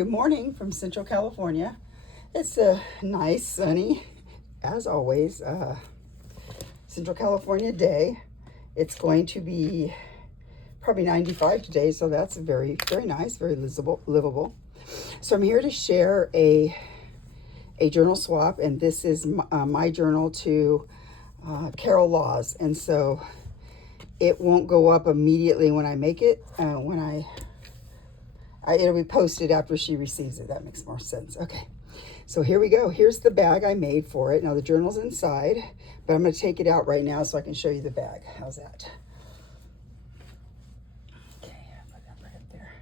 Good morning from Central California. It's a nice, sunny, as always, Central California day. It's going to be probably 95 today, so that's very, very nice, very livable. So I'm here to share a journal swap, and this is my journal to Carol Laws, and so it won't go up immediately when I make it. It'll be posted after she receives it. That makes more sense. Okay, so here we go. Here's the bag I made for it. Now the journal's inside, but I'm going to take it out right now so I can show you the bag. How's that? Okay, I'll put that right up there.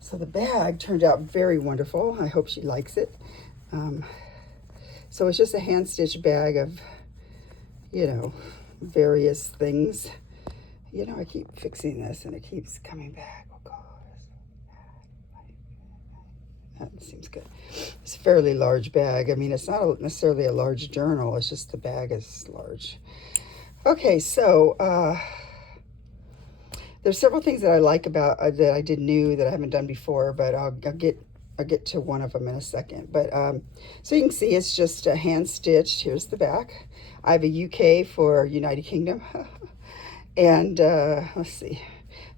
So the bag turned out very wonderful. I hope she likes it. So it's just a hand stitch bag of, various things. I keep fixing this and it keeps coming back. Oh God. That seems good. It's a fairly large bag. I mean, it's not necessarily a large journal. It's just the bag is large. Okay, so there's several things that I like about that I did new that I haven't done before, but I'll get to one of them in a second. But so you can see it's just a hand stitched. Here's the back. I have a UK for United Kingdom, and let's see.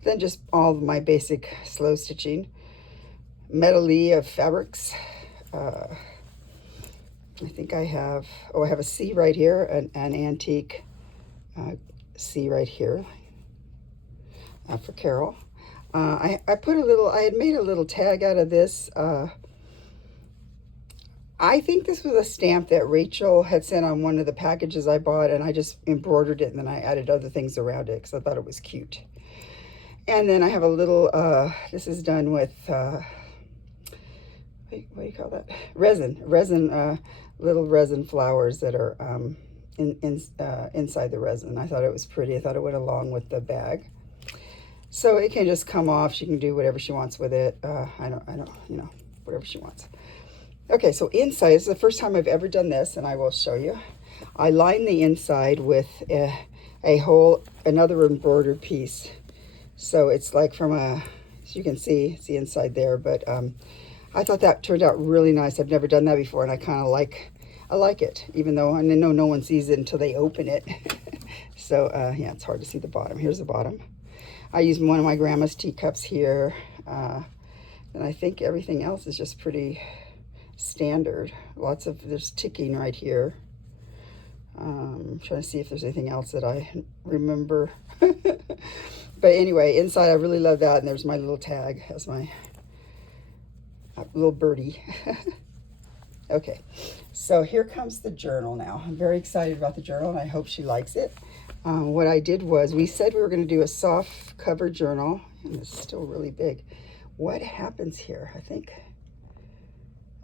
Then just all of my basic slow stitching. Medley of fabrics. I think I have a C right here, an antique C right here for Carol. I had made a little tag out of this. I think this was a stamp that Rachel had sent on one of the packages I bought, and I just embroidered it, and then I added other things around it because I thought it was cute. And then I have a little, this is done with, what do you call that? Resin, little resin flowers that are inside the resin. I thought it was pretty. I thought it went along with the bag. So it can just come off. She can do whatever she wants with it. I don't, whatever she wants. Okay, so inside, this is the first time I've ever done this, and I will show you. I line the inside with another embroidered piece. So it's like from as you can see, it's the inside there, but I thought that turned out really nice. I've never done that before, and I like it, even though I know no one sees it until they open it. So yeah, it's hard to see the bottom. Here's the bottom. I used one of my grandma's teacups here, and I think everything else is just pretty standard. There's ticking right here. I'm trying to see if there's anything else that I remember. But anyway, inside I really love that, and there's my little tag as my little birdie. Okay, so here comes the journal now. I'm very excited about the journal, and I hope she likes it. What I did was, we said we were going to do a soft cover journal, and it's still really big. What happens here? I think,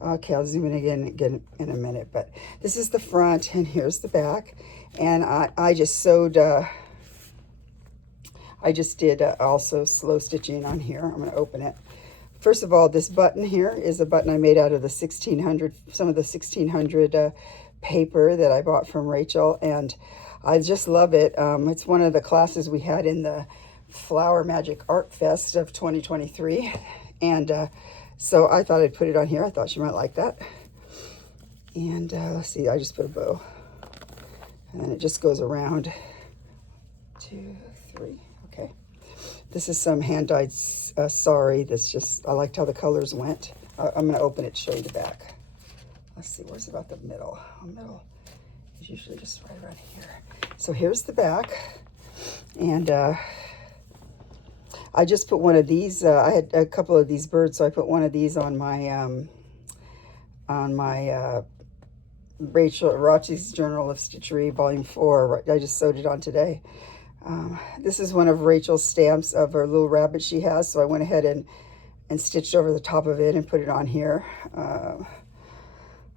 okay, I'll zoom in again in a minute, but this is the front, and here's the back, and I just sewed, I just did also slow stitching on here. I'm going to open it. First of all, this button here is a button I made out of the 1600, some of the 1600 paper that I bought from Rachel, and I just love it. It's one of the classes we had in the Flower Magic Art Fest of 2023, and so I thought I'd put it on here. I thought she might like that. And let's see, I just put a bow, and then it just goes around. 2, 3, okay. This is some hand-dyed sari that's just, I liked how the colors went. I'm going to open it to show you the back. Let's see, where's about the middle? The middle is usually just right around here. So here's the back, and I just put one of these, I had a couple of these birds, so I put one of these on my Rachel Rachi's Journal of Stitchery, Volume 4. I just sewed it on today. This is one of Rachel's stamps of her little rabbit she has, so I went ahead and stitched over the top of it and put it on here. I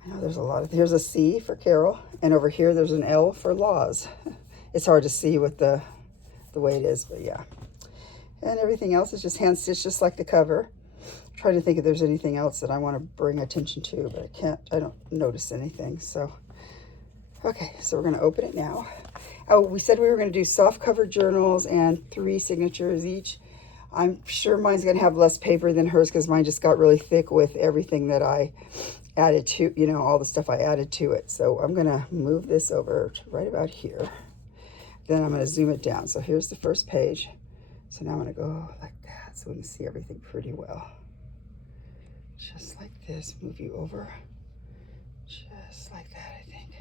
know there's a lot of, here's a C for Carol, and over here there's an L for Laws. It's hard to see with the way it is, but yeah. And everything else is just hand stitched, just like the cover. I'm trying to think if there's anything else that I want to bring attention to, but I don't notice anything, so. Okay, so we're going to open it now. Oh, we said we were going to do soft cover journals and 3 signatures each. I'm sure mine's going to have less paper than hers because mine just got really thick with everything that I added to, you know, all the stuff I added to it. So I'm going to move this over to right about here. Then I'm going to zoom it down. So here's the first page. So now I'm going to go like that so we can see everything pretty well. Just like this. Move you over. Just like that, I think.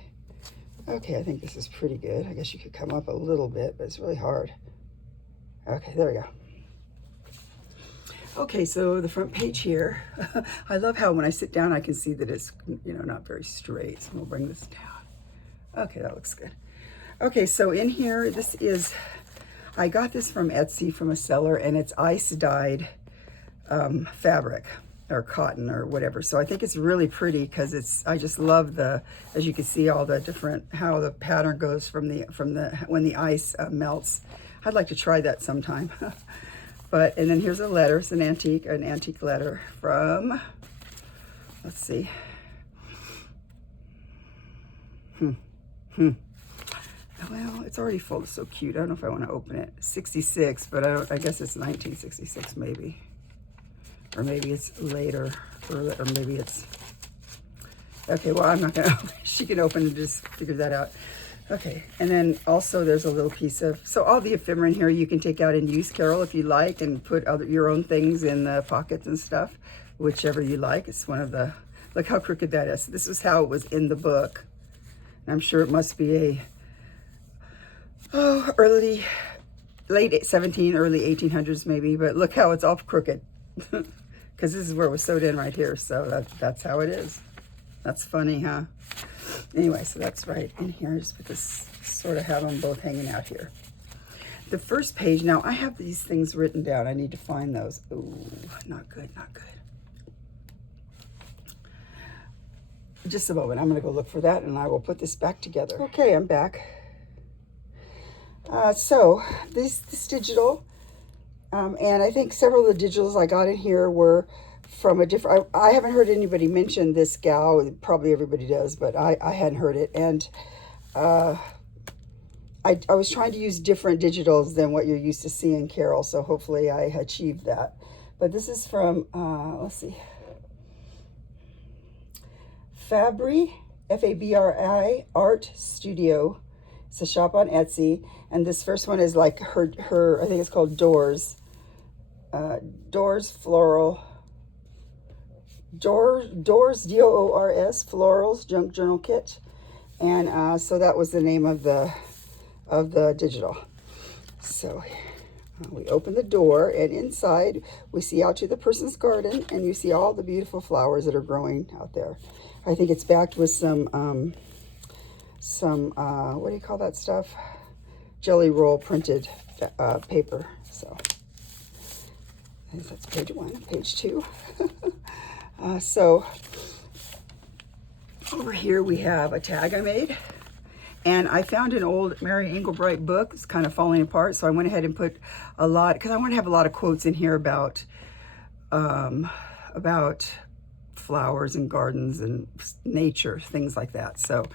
Okay, I think this is pretty good. I guess you could come up a little bit, but it's really hard. Okay, there we go. Okay, so the front page here. I love how when I sit down, I can see that it's, you know, not very straight. So we'll bring this down. Okay, that looks good. Okay, so in here, this is, I got this from Etsy from a seller, and it's ice dyed fabric or cotton or whatever. So I think it's really pretty because it's, I just love the, as you can see, all the different, how the pattern goes from the when the ice melts. I'd like to try that sometime. But, and then here's a letter. It's an antique letter from, let's see. Well, it's already full. It's so cute. I don't know if I want to open it. 66, but I guess it's 1966 maybe. Or maybe it's later, or maybe it's, okay, well, I'm not going to, she can open and just figure that out. Okay, and then also there's a little piece of, so all the ephemera in here you can take out and use, Carol, if you like, and put your own things in the pockets and stuff, whichever you like. It's one of the, look how crooked that is. This is how it was in the book. And I'm sure it must be a, late 17, early 1800s maybe, but look how it's all crooked. Because this is where it was sewed in right here, so that's how it is. That's funny, huh? Anyway, so that's right in here. Just put this, sort of have them both hanging out here. The first page, now I have these things written down. I need to find those. Ooh, not good, not good. Just a moment, I'm gonna go look for that and I will put this back together. Okay, I'm back. So this digital, and I think several of the digitals I got in here were from a different, I haven't heard anybody mention this gal. Probably everybody does, but I hadn't heard it. And I was trying to use different digitals than what you're used to seeing, Carol, so hopefully I achieved that. But this is from, let's see, Fabri, F-A-B-R-I, Art Studio. It's a shop on Etsy. And this first one is like her I think it's called Doors. Doors Floral. Doors, D-O-O-R-S, Florals Junk Journal Kit. And so that was the name of the digital. So we open the door, and inside we see out to the person's garden, and you see all the beautiful flowers that are growing out there. I think it's backed with some what do you call that stuff? Jelly roll printed paper. So that's page 1. Page 2. So over here we have a tag I made, and I found an old Mary Engelbreit book. It's kind of falling apart, so I went ahead and put a lot, because I want to have a lot of quotes in here about flowers and gardens and nature, things like that. So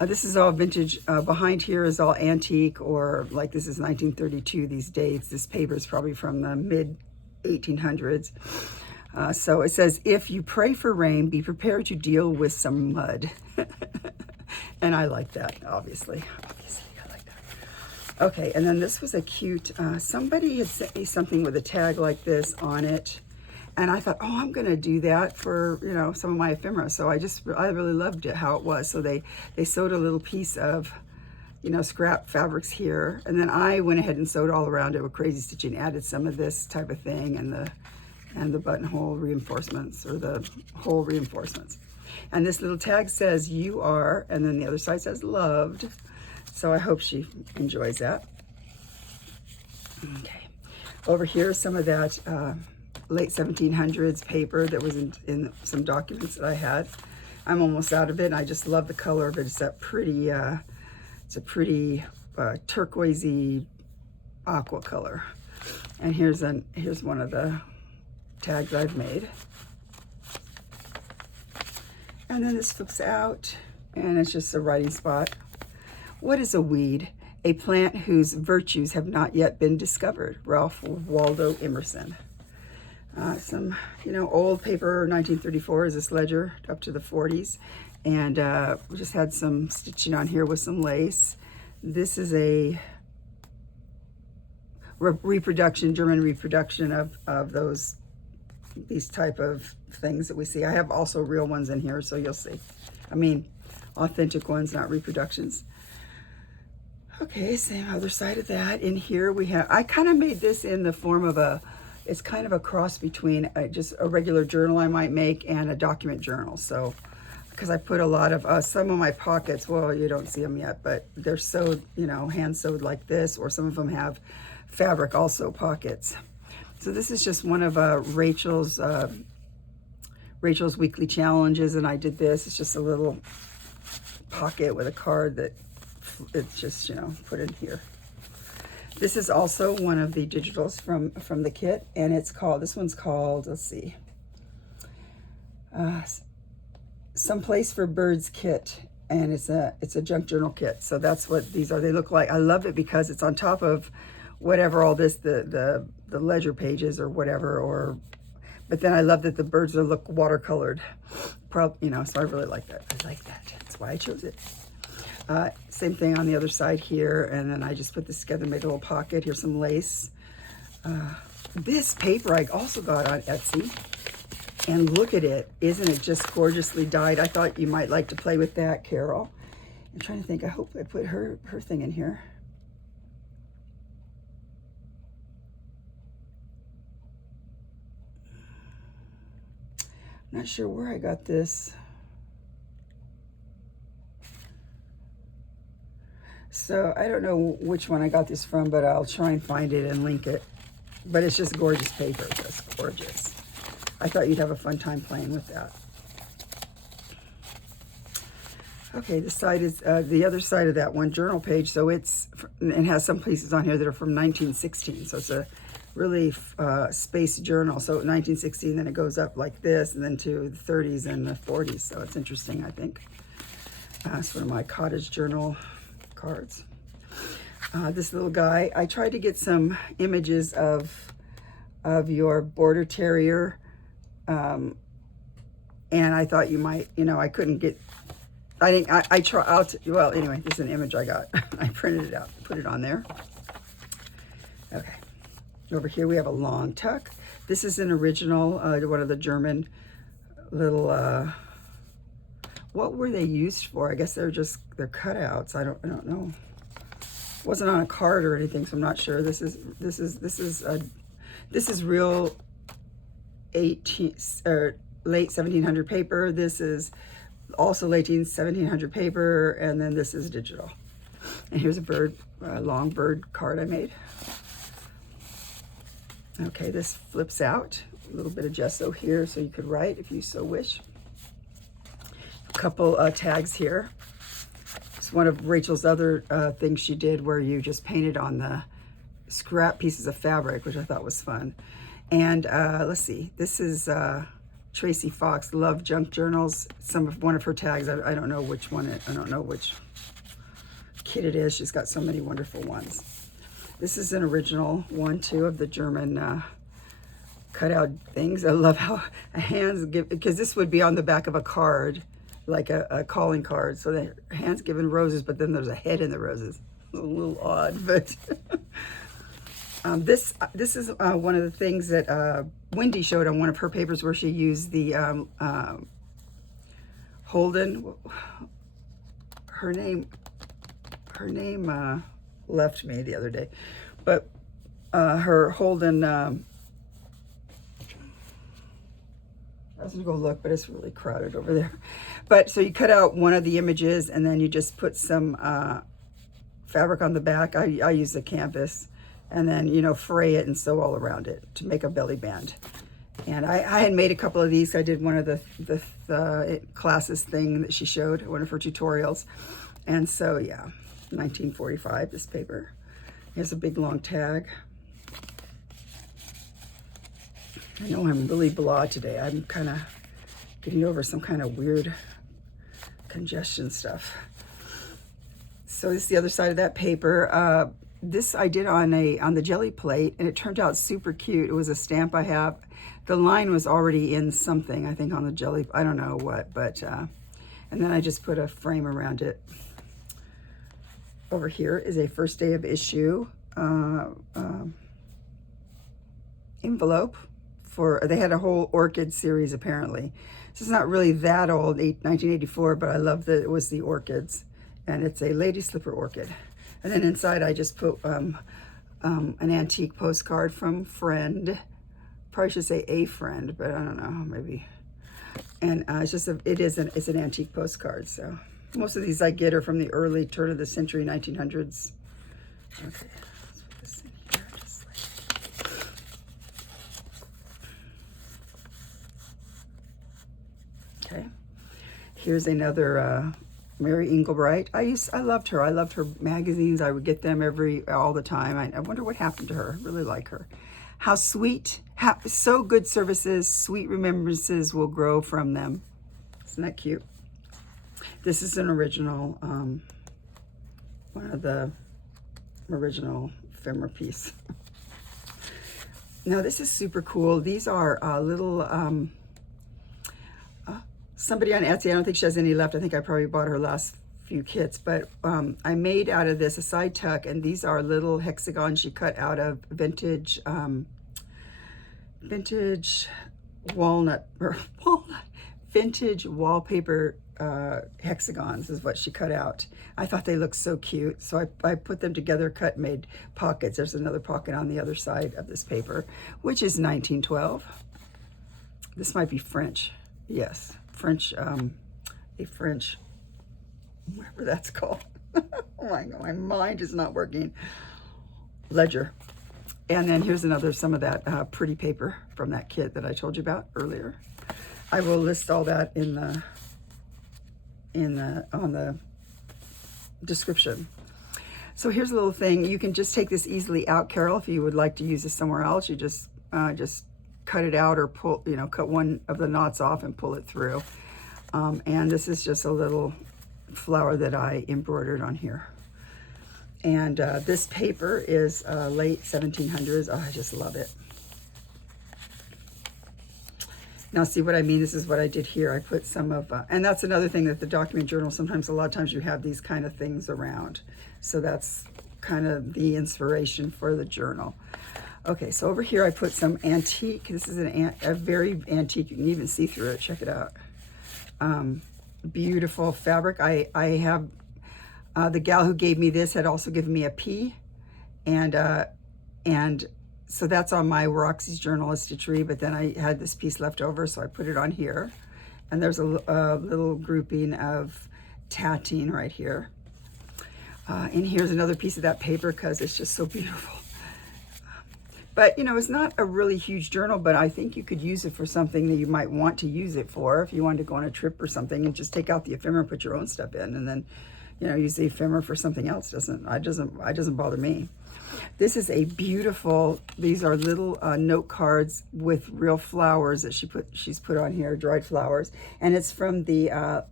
this is all vintage. Behind here is all antique, or like this is 1932, these dates. This paper is probably from the mid 1800s. So it says, if you pray for rain, be prepared to deal with some mud. And I like that, obviously. I like that. Okay, and then this was a cute, somebody had sent me something with a tag like this on it. And I thought, oh, I'm going to do that for, you know, some of my ephemera. So I really loved it, how it was. So they sewed a little piece of, you know, scrap fabrics here. And then I went ahead and sewed all around it with crazy stitching, added some of this type of thing, and the buttonhole reinforcements, or the hole reinforcements. And this little tag says you are, and then the other side says loved. So I hope she enjoys that. Okay. Over here is some of that late 1700s paper that was in some documents that I had. I'm almost out of it, and I just love the color of it. It's that pretty, it's a pretty turquoisey aqua color. And here's one of the tags I've made. And then this flips out, and it's just a writing spot. What is a weed? A plant whose virtues have not yet been discovered. Ralph Waldo Emerson. Some, old paper, 1934 is this ledger up to the 40s. And we just had some stitching on here with some lace. This is a reproduction, German reproduction of these type of things that we see. I have also real ones in here, so you'll see. I mean, authentic ones, not reproductions. Okay, same other side of that. In here we have, I kind of made this in the form of it's kind of a cross between just a regular journal I might make and a document journal. So, because I put a lot of, some of my pockets, well, you don't see them yet, but they're sewed, hand sewed like this, or some of them have fabric also pockets. So this is just one of Rachel's weekly challenges, and I did this. It's just a little pocket with a card that it's just, put in here. This is also one of the digitals from the kit, and this one's called, let's see, Some Place for Birds kit, and it's a junk journal kit. So that's what these are. They look like, I love it because it's on top of whatever all this, the ledger pages or whatever, but then I love that the birds look watercolored, so I really like that. I like that. That's why I chose it. Same thing on the other side here, and then I just put this together, made a little pocket. Here's some lace. This paper I also got on Etsy, and look at it. Isn't it just gorgeously dyed? I thought you might like to play with that, Carol. I'm trying to think. I hope I put her thing in here. I'm not sure where I got this. So I don't know which one I got this from, but I'll try and find it and link it. But it's just gorgeous paper, just gorgeous. I thought you'd have a fun time playing with that. Okay, this side is the other side of that one journal page. So it has some pieces on here that are from 1916. So it's a really spaced journal. So 1916, then it goes up like this, and then to the 30s and the 40s. So it's interesting, I think. It's one of my cottage journal cards. This little guy, I tried to get some images of your border terrier, and I thought you might, I couldn't get, well, anyway, this is an image I got. I printed it out, put it on there. Okay. Over here we have a long tuck. This is an original, one of the German little, what were they used for? I guess they're cutouts. I don't know. It wasn't on a card or anything, so I'm not sure. This is real late 1700 paper. This is also late 1700 paper, and then this is digital. And here's a long bird card I made. Okay, this flips out. A little bit of gesso here so you could write if you so wish. A couple tags here. It's one of Rachel's other things she did where you just painted on the scrap pieces of fabric, which I thought was fun. And let's see, this is Tracy Fox, Love Junk Journals. One of her tags, I don't know which one, I don't know which kit it is. She's got so many wonderful ones. This is an original one, too, of the German cutout things. I love how hands give, because this would be on the back of a card, like a calling card. So the hands given roses, but then there's a head in the roses. A little odd, but this is one of the things that Wendy showed on one of her papers where she used the Holden. Her name left me the other day, but her Holden, I was gonna go look, but it's really crowded over there. But so you cut out one of the images, and then you just put some fabric on the back. I use the canvas, and then fray it and sew all around it to make a belly band. And I had made a couple of these. I did one of the classes thing that she showed, one of her tutorials, and so yeah. 1945, this paper. Here's a big long tag. I know I'm really blah today. I'm kind of getting over some kind of weird congestion stuff. So this is the other side of that paper. This I did on the jelly plate, and it turned out super cute. It was a stamp I have. The line was already in something, I think, on the jelly. I don't know what, but and then I just put a frame around it. Over here is a first day of issue envelope for. They had a whole orchid series apparently. This is not really that old, 1984, but I love that it was the orchids. And it's a lady slipper orchid. And then inside I just put an antique postcard from friend. Probably should say a friend, but I don't know, maybe. And it's just it's an antique postcard. So most of these I get are from the early turn of the century, 1900s. Okay, let's put this in here, just like. Okay, here's another. Mary Engelbreit. I loved her. I loved her magazines. I would get them all the time. I wonder what happened to her. I really like her. How sweet, so good services, sweet remembrances will grow from them. Isn't that cute? This is an original, one of the original ephemera piece. Now this is super cool. These are little, somebody on Etsy, I don't think she has any left. I think I probably bought her last few kits, but I made out of this a side tuck, and these are little hexagons she cut out of vintage vintage wallpaper hexagons is what she cut out. I thought they looked so cute, so I put them together, cut, made pockets. There's another pocket on the other side of this paper, which is 1912. This might be French. Yes, French, a French, whatever that's called. Oh my God, my mind is not working. Ledger. And then here's some of that pretty paper from that kit that I told you about earlier. I will list all that on the description. So here's a little thing. You can just take this easily out, Carol, if you would like to use this somewhere else. You just cut it out, or pull, cut one of the knots off and pull it through. And this is just a little flower that I embroidered on here. And this paper is late 1700s. Oh, I just love it. Now see what I mean? This is what I did here. I put some of, and that's another thing that the document journal, sometimes, a lot of times you have these kind of things around. So that's kind of the inspiration for the journal. Okay, so over here I put some antique. This is a very antique. You can even see through it. Check it out. Beautiful fabric. I have the gal who gave me this had also given me a pea, and so that's on my Roxy's Journal of Stitchery. But then I had this piece left over, so I put it on here. And there's a little grouping of tatting right here. And here's another piece of that paper because it's just so beautiful. But, it's not a really huge journal, but I think you could use it for something that you might want to use it for. If you wanted to go on a trip or something and just take out the ephemera and put your own stuff in, and then, use the ephemera for something else. It doesn't bother me. This is a beautiful, these are little note cards with real flowers that she's put on here, dried flowers. And it's from the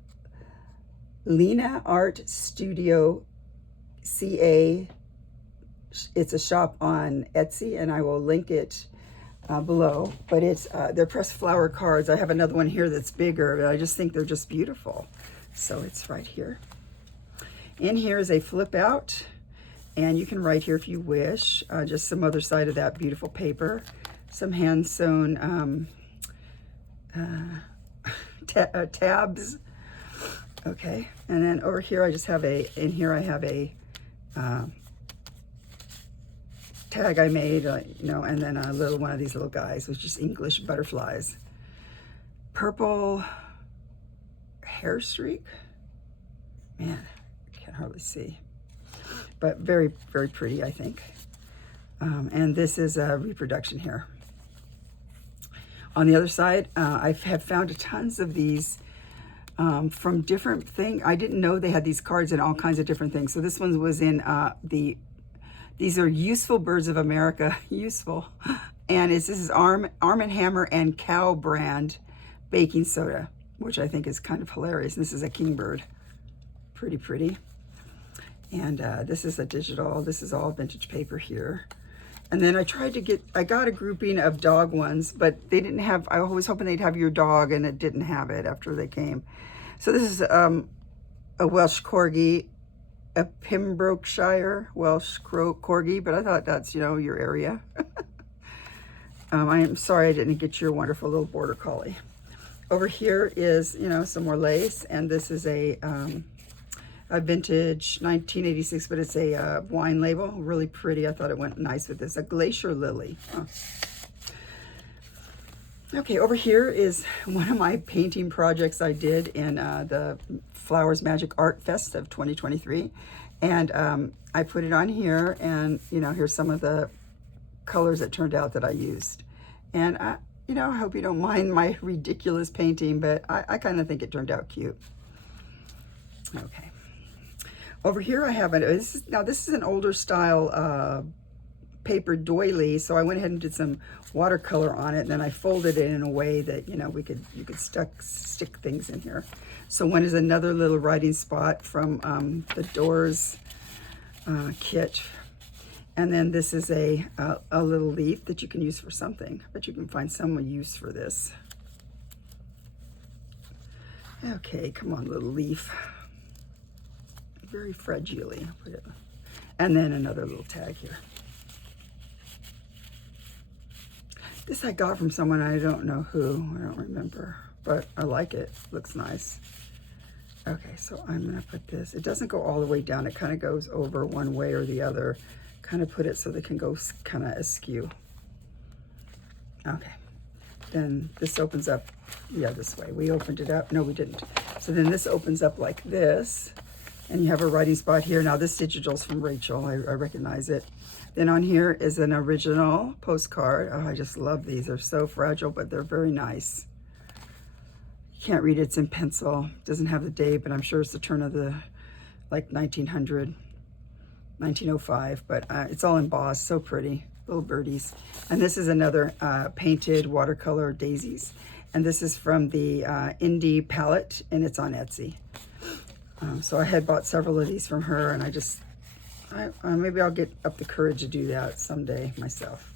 Lena Art Studio CA. It's a shop on Etsy, and I will link it below. But they're pressed flower cards. I have another one here that's bigger, but I just think they're just beautiful. So it's right here. In here is a flip out, and you can write here if you wish. Just some other side of that beautiful paper. Some hand sewn tabs. Okay, and then over here I just have I have a tag I made, and then a little one of these little guys, which is English butterflies. Purple hair streak. Man, I can't hardly see. But very, very pretty, I think. And this is a reproduction here. On the other side, I have found tons of these from different things. I didn't know they had these cards in all kinds of different things. So this one was in these are Useful Birds of America, useful. And this is Arm & Hammer and Cow brand baking soda, which I think is kind of hilarious. This is a kingbird. Pretty pretty. And this is a digital, this is all vintage paper here. And then I got a grouping of dog ones, but they didn't have, I was hoping they'd have your dog, and it didn't have it after they came. So this is a Welsh Corgi, a Pembrokeshire Welsh Corgi, but I thought that's, you know, your area. I am sorry I didn't get your wonderful little Border Collie. Over here is, you know, some more lace, and this is a vintage 1986, but it's a wine label, really pretty. I thought it went nice with this, a Glacier Lily. Oh. Okay, over here is one of my painting projects I did in the Flowers Magic Art Fest of 2023, and I put it on here, and you know, here's some of the colors that turned out that I used. And you know, I hope you don't mind my ridiculous painting, but I kind of think it turned out cute. Okay. Over here I have this is an older style paper doily, so I went ahead and did some watercolor on it, and then I folded it in a way that, you know, you could stick things in here. So one is another little writing spot from the Doors kit, and then this is a little leaf that you can use for something, but you can find some use for this. Okay, come on, little leaf. Very fragile-y. And then another little tag here. This I got from someone, I don't know who, I don't remember, but I like it, looks nice. Okay, so I'm gonna put this, it doesn't go all the way down, it kind of goes over one way or the other, kind of put it so they can go kind of askew. Okay, then this opens up, yeah, this way. We opened it up, no we didn't. So then this opens up like this, and you have a writing spot here. Now this digital's from Rachel, I recognize it. Then on here is an original postcard. Oh, I just love these. They're so fragile, but they're very nice. You can't read it, it's in pencil. It doesn't have the date, but I'm sure it's the turn of the, like 1900, 1905, but it's all embossed, so pretty, little birdies. And this is another painted watercolor daisies. And this is from the Indie palette, and it's on Etsy. So I had bought several of these from her, and maybe I'll get up the courage to do that someday myself.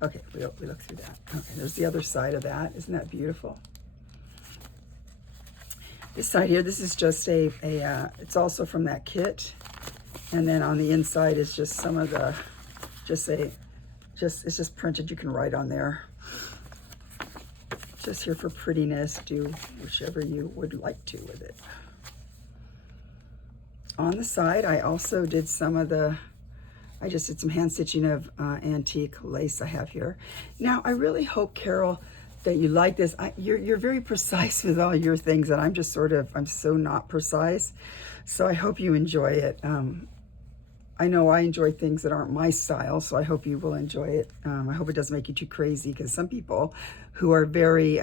Okay, we look through that. Okay, there's the other side of that. Isn't that beautiful? This side here, this is just it's also from that kit. And then on the inside is just some of the, it's just printed. You can write on there. Just here for prettiness. Do whichever you would like to with it. On the side, I also did some of the, I just did some hand stitching of antique lace I have here. Now, I really hope, Carol, that you like this. You're very precise with all your things, and I'm just sort of, I'm so not precise. So I hope you enjoy it. I know I enjoy things that aren't my style, so I hope you will enjoy it. I hope it doesn't make you too crazy, because some people who are very,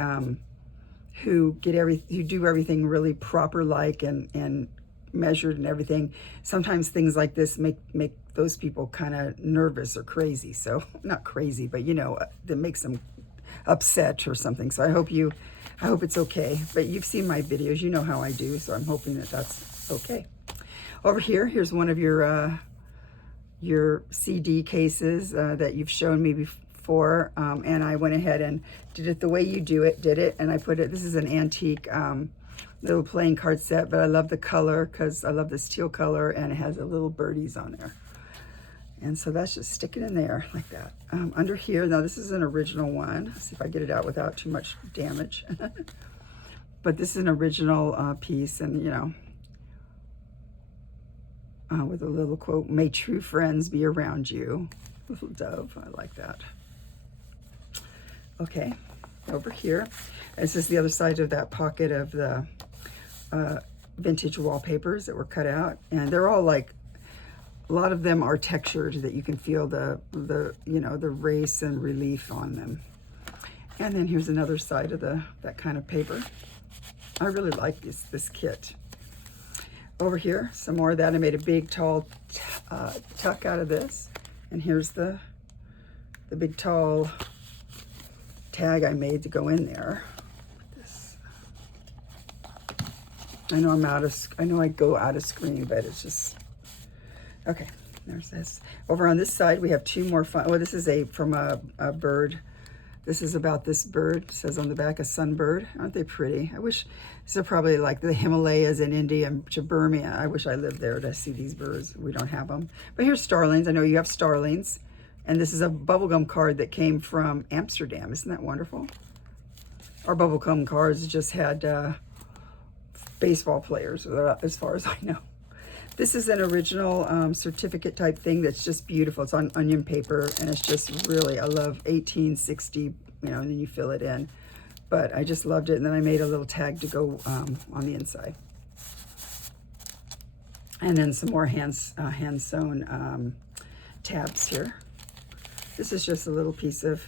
who do everything really proper like and measured and everything, sometimes things like this make those people kind of nervous or crazy. So not crazy, but you know, that makes them upset or something. So I hope it's okay. But you've seen my videos, you know how I do, so I'm hoping that that's okay. Over here's one of your CD cases that you've shown me before, and I went ahead and did it the way you did it, and I put it, this is an antique little playing card set, but I love the color because I love this teal color, and it has a little birdies on there. And so that's just sticking in there like that. Under here, now this is an original one. Let's see if I get it out without too much damage. But this is an original piece, and you know, with a little quote, "May true friends be around you." Little dove, I like that. Okay, over here, this is the other side of that pocket of the vintage wallpapers that were cut out, and they're all like, a lot of them are textured that you can feel the you know, the race and relief on them. And then here's another side of that kind of paper. I really like this kit. Over here, some more of that. I made a big tall tuck out of this, and here's the big tall tag I made to go in there. I know I go out of screen, but it's just, Okay, there's this. Over on this side, we have two more fun. Oh, this is from a bird. This is about this bird. It says on the back, a sunbird. Aren't they pretty? I wish, these are probably like the Himalayas in India and to Burma. I wish I lived there to see these birds. We don't have them. But here's starlings. I know you have starlings. And this is a bubblegum card that came from Amsterdam. Isn't that wonderful? Our bubblegum cards just had baseball players, as far as I know. This is an original certificate type thing that's just beautiful. It's on onion paper, and it's just really, I love 1860, you know, and then you fill it in. But I just loved it, and then I made a little tag to go on the inside. And then some more hand-sewn tabs here. This is just a little piece of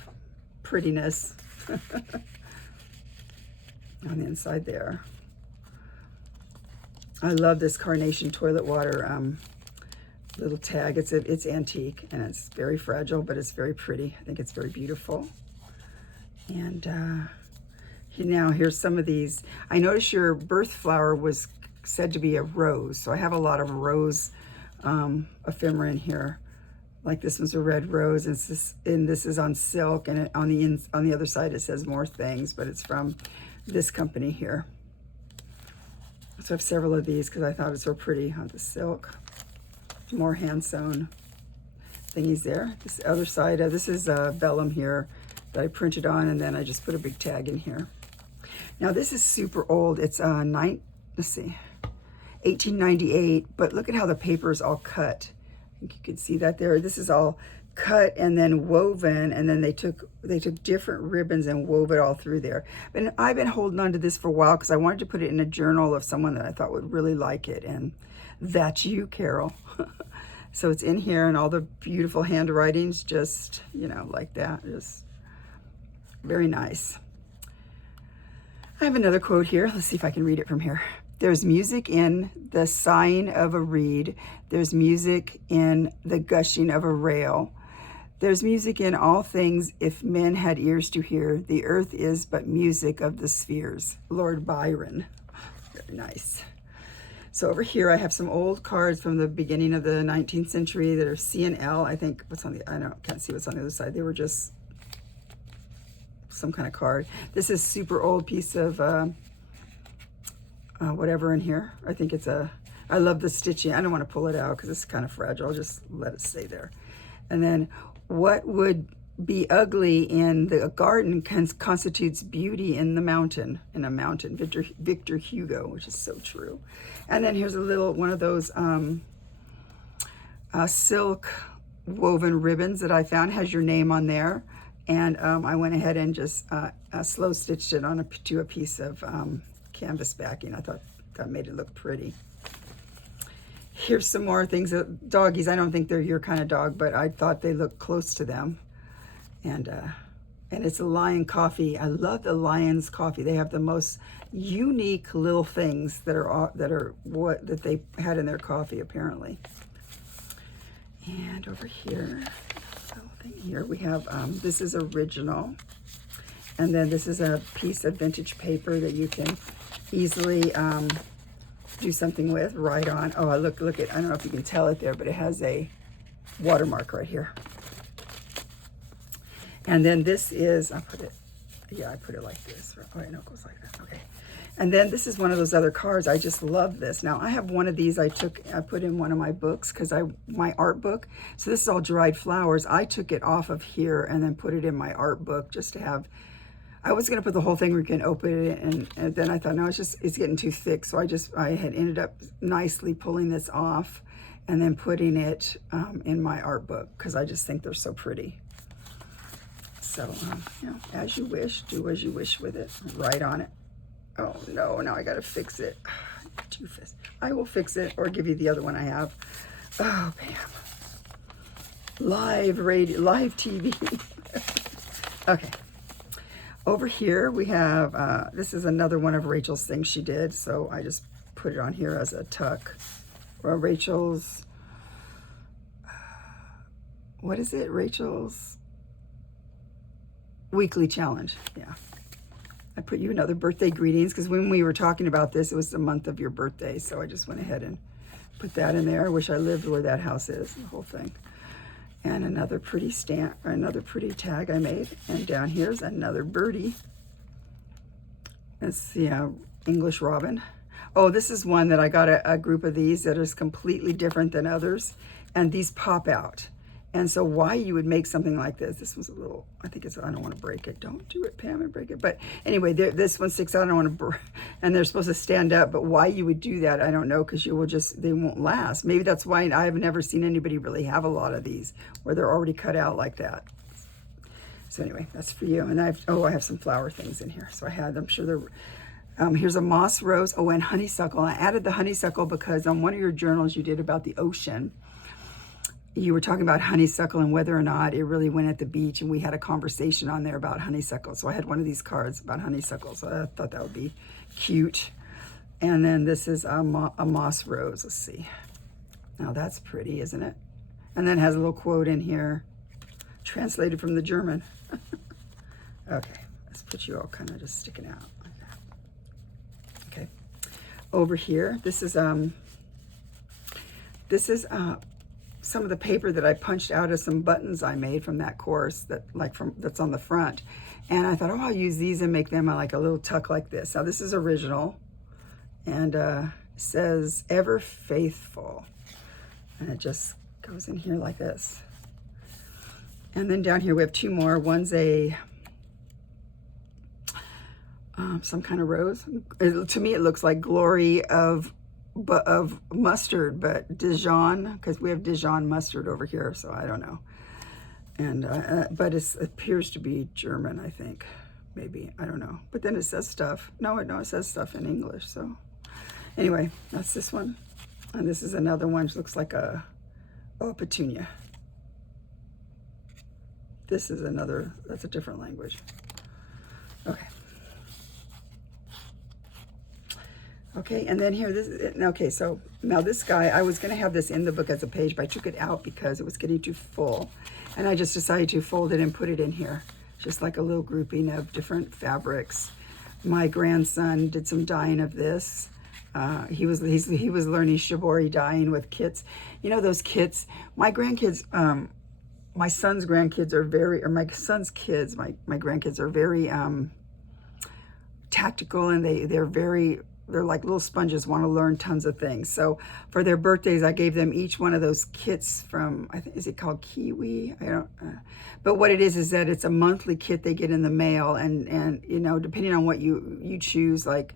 prettiness on the inside there. I love this Carnation toilet water little tag. It's antique and it's very fragile, but it's very pretty. I think it's very beautiful. And now here's some of these. I noticed your birth flower was said to be a rose, so I have a lot of rose ephemera in here. Like this one's a red rose, and this is on silk, and on the other side it says more things, but it's from this company here. So I have several of these because I thought it was so pretty on the silk. More hand-sewn thingies there. This other side, this is vellum here that I printed on, and then I just put a big tag in here. Now this is super old. It's let's see, 1898, but look at how the paper is all cut. I think you can see that there. This is all cut and then woven, and then they took different ribbons and wove it all through there. And I've been holding on to this for a while because I wanted to put it in a journal of someone that I thought would really like it, and that's you, Carol. So it's in here, and all the beautiful handwritings, just, you know, like that. Just very nice. I have another quote here. Let's see if I can read it from here. There's music in the sighing of a reed. There's music in the gushing of a rail. There's music in all things if men had ears to hear. The earth is but music of the spheres. Lord Byron. Very nice. So over here I have some old cards from the beginning of the 19th century that are C&L. I think what's on the, can't see what's on the other side. They were just some kind of card. This is super old piece of whatever in here. I think it's I love the stitching. I don't want to pull it out because it's kind of fragile. I'll just let it stay there. And then what would be ugly in the garden constitutes beauty in the mountain, Victor Hugo, which is so true. And then here's a little one of those silk woven ribbons that I found, has your name on there. And I went ahead and just slow stitched it on to a piece of canvas backing. I thought that made it look pretty. Here's some more things. Doggies, I don't think they're your kind of dog, but I thought they looked close to them. And it's a Lion coffee. I love the Lion's coffee. They have the most unique little things that they had in their coffee, apparently. And over here, we have this is original, and then this is a piece of vintage paper that you can easily do something with, write on. Oh, look at, I don't know if you can tell it there, but it has a watermark right here. And then this is, I put it like this. Oh, I know it goes like that. Okay. And then this is one of those other cards. I just love this. Now I have one of these I put in one of my books because my art book. So this is all dried flowers. I took it off of here and then put it in my art book just to have, I was going to put the whole thing where you can open it, and then I thought, no, it's getting too thick. So I had ended up nicely pulling this off and then putting it in my art book because I just think they're so pretty. So, you know, as you wish, do as you wish with it. Write on it. Oh no, now I gotta fix it. Doofus. I will fix it or give you the other one I have. Oh, Pam. Live radio, live TV. Okay. Over here we have, this is another one of Rachel's things she did, so I just put it on here as a tuck. Well, Rachel's, what is it? Rachel's weekly challenge. Yeah. I put you another birthday greetings because when we were talking about this, it was the month of your birthday. So I just went ahead and Put that in there. I wish I lived where that house is, the whole thing. And another pretty stamp, or another pretty tag I made. And down here's another birdie. It's the English robin. Oh, this is one that I got a group of these that is completely different than others. And these pop out. And so why you would make something like this was a little, I think it's, I don't want to break it. Don't do it, Pam, and break it. But anyway, this one sticks out. I don't want to, and they're supposed to stand up. But why you would do that, I don't know, because you will just, they won't last. Maybe that's why I have never seen anybody really have a lot of these where they're already cut out like that. So anyway, that's for you. And I have some flower things in here. So I had, I'm sure they're, here's a moss rose. Oh, and honeysuckle. I added the honeysuckle because on one of your journals you did about the ocean, you were talking about honeysuckle and whether or not it really went at the beach, and we had a conversation on there about honeysuckle. So I had one of these cards about honeysuckle, so I thought that would be cute. And then this is a moss rose. Let's see. Now that's pretty, isn't it? And then it has a little quote in here, translated from the German. Okay, let's put you all kind of just sticking out like that. Okay, over here, this is some of the paper that I punched out of some buttons I made from that course that's on the front. And I thought, oh, I'll use these and make them like a little tuck like this. Now this is original, and says ever faithful. And it just goes in here like this. And then down here we have two more. One's a, some kind of rose. To me it looks like glory of mustard, but Dijon, because we have Dijon mustard over here, so I don't know. And but it appears to be German, I think, maybe, I don't know. But then it says stuff. No, it says stuff in English. So anyway, that's this one, and this is another one which looks like a petunia. This is another, that's a different language. Okay. Okay, and then here, okay, so now this guy, I was gonna have this in the book as a page, but I took it out because it was getting too full. And I just decided to fold it and put it in here, just like a little grouping of different fabrics. My grandson did some dyeing of this. He was learning shibori dyeing with kits. You know those kits, my grandkids, my son's grandkids are very, or my son's kids, my grandkids are very tactical, and they're like little sponges, want to learn tons of things. So for their birthdays, I gave them each one of those kits from, I think, is it called Kiwi? I don't, but what it is that it's a monthly kit they get in the mail, and you know, depending on what you choose, like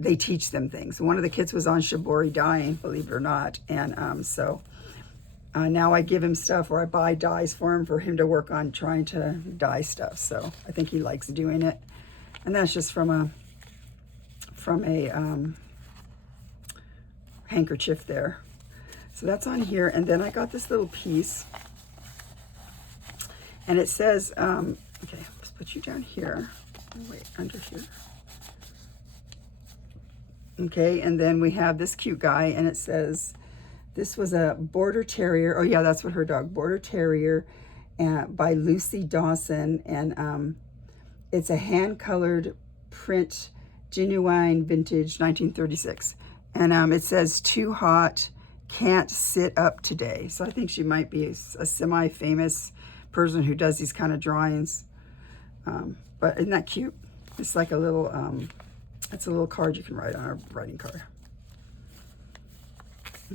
they teach them things. One of the kits was on shibori dyeing, believe it or not. And so now I give him stuff, or I buy dyes for him to work on trying to dye stuff. So I think he likes doing it. And that's just from a handkerchief there. So that's on here. And then I got this little piece, and it says, okay, let's put you down here. Wait, under here. Okay, and then we have this cute guy, and it says, this was a Border Terrier. Oh yeah, that's what her dog, Border Terrier, by Lucy Dawson. And it's a hand-colored print, genuine vintage 1936. And it says, too hot, can't sit up today. So I think she might be a semi-famous person who does these kind of drawings. But isn't that cute? It's like a little, it's a little card you can write on a writing card.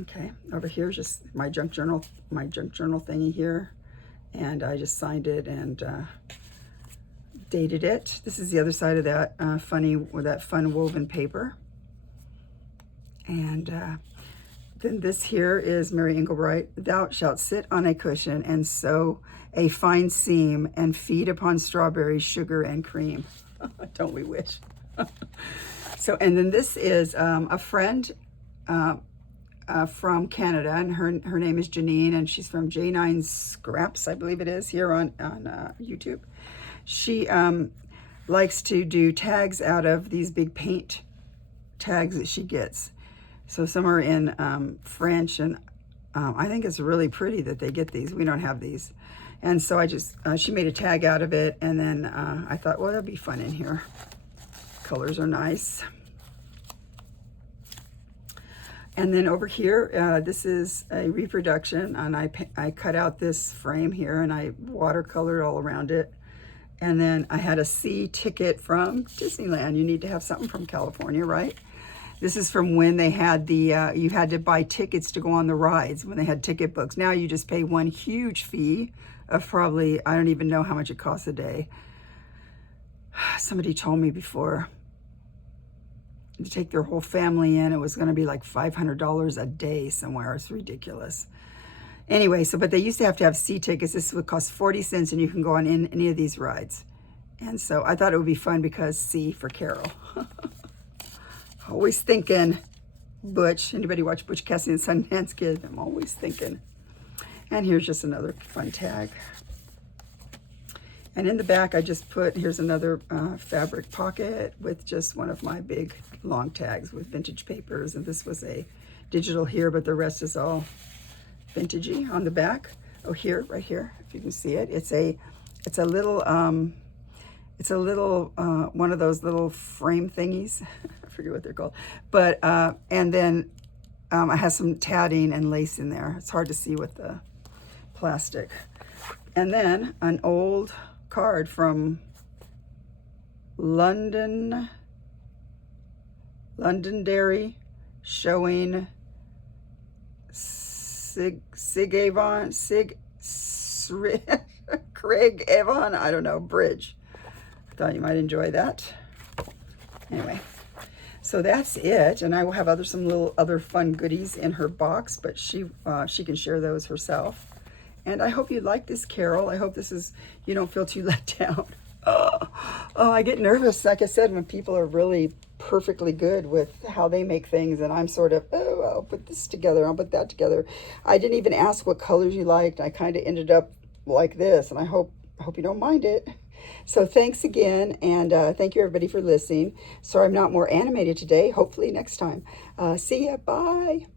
Okay, over here is just my junk journal thingy here. And I just signed it and dated it. This is the other side of that fun woven paper. And then this here is Mary Engelbreit. Thou shalt sit on a cushion and sew a fine seam and feed upon strawberries, sugar, and cream. Don't we wish? So, and then this is a friend from Canada, and her name is Janine, and she's from J9 Scraps, I believe it is, here on YouTube. She likes to do tags out of these big paint tags that she gets. So some are in French, and I think it's really pretty that they get these. We don't have these. And so I just, she made a tag out of it, and then I thought, well, that'd be fun in here. Colors are nice. And then over here, this is a reproduction, and I cut out this frame here, and I watercolored all around it. And then I had a C ticket from Disneyland. You need to have something from California, right? This is from when they had the, you had to buy tickets to go on the rides, when they had ticket books. Now you just pay one huge fee of probably, I don't even know how much it costs a day. Somebody told me before, to take their whole family in, it was going to be like $500 a day somewhere. It's ridiculous. Anyway, so, but they used to have C tickets. This would cost 40 cents and you can go on any of these rides. And so I thought it would be fun because C for Carol. Always thinking, Butch. Anybody watch Butch Cassidy and Sundance Kid? I'm always thinking. And here's just another fun tag. And in the back, I just put, here's another fabric pocket with just one of my big long tags with vintage papers. And this was a digital here, but the rest is all vintagey on the back. Oh, here, right here, if you can see it. It's a little, one of those little frame thingies. I forget what they're called. But, and then it has some tatting and lace in there. It's hard to see with the plastic. And then an old card from Londonderry showing Craig Avon, I don't know, bridge. I thought you might enjoy that. Anyway, so that's it, and I will have some little other fun goodies in her box, but she can share those herself. And I hope you like this, Carol. I hope you don't feel too let down. Oh, I get nervous, like I said, when people are really perfectly good with how they make things, and I'm sort of, oh, I'll put this together, I'll put that together. I didn't even ask what colors you liked. I kind of ended up like this, and I hope you don't mind it. So thanks again, and thank you everybody for listening. Sorry I'm not more animated today. Hopefully next time. See ya. Bye.